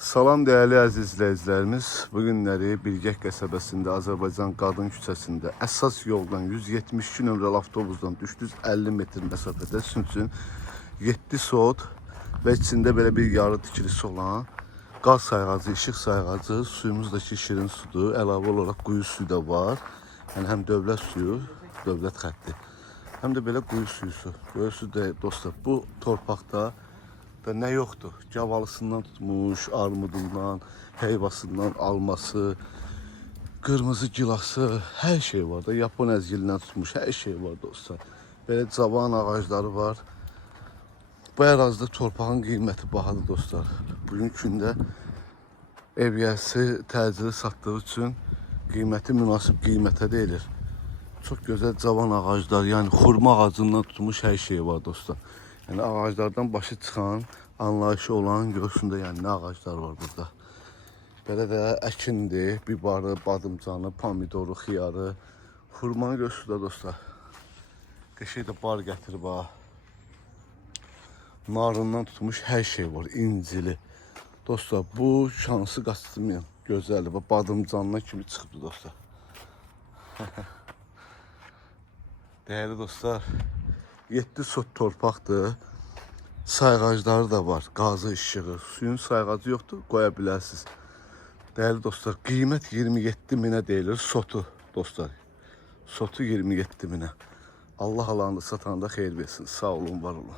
Salam değerli əziz izləyicilərimiz. Bugünləri Bilgək qəsəbəsində Azərbaycan Qadın küçəsində əsas yoldan 172 nömrəli avtobusdan düşdünüz 50 metr məsafədə üçün 7 sot və içində belə bir yarı tikilisi olan qaz sayğacı, işıq sayğacı, suyumuz da ki şirin sudur. Əlavə olaraq quyu suyu da var. Yəni həm dövlət suyu, dövlət xətti, həm də belə quyu suyu. Görürsünüz də dostlar, bu torpaqda da nə yoxdur? Cavalısından tutmuş, armudundan, heyvasından, alması, qırmızı gilası, hər şey var da. Yapon əzgilindən tutmuş, hər şey var dostlar. Belə cavan ağacları var. Bu ərazidə torpağın qiyməti bahadır dostlar. Bugünkü gündə ev yəsi təcili satdığı üçün qiyməti münasib qiymətə deyilir. Çox gözəl cavan ağaclar, yəni xurma ağacından tutmuş hər şey var dostlar. Yəni ağaclardan başı çıxan, anlayışı olan görsün də yəni nə ağaclar var burada. Belə də əkindir, bibarı, badımcanı, pomidoru, xiyarı, xurmanı görsün də dostlar. Qəşəng də bar gətirib ha. Narından tutmuş hər şey var, incili. Dostlar bu şansı qaçırmayın, gözəldir. Badımcanına kimi çıxıbdı dostlar. Değerli dostlar, 7 sot torpaqdır. Sayğacları da var, qazı, işığı, suyun sayğacı yoxdur, qoya bilərsiniz. Değerli dostlar, qiymət 27 minə deyilir sotu dostlar. Sotu 27 minə. Allah alanı satanda xeyir versin. Sağ olun, var olun.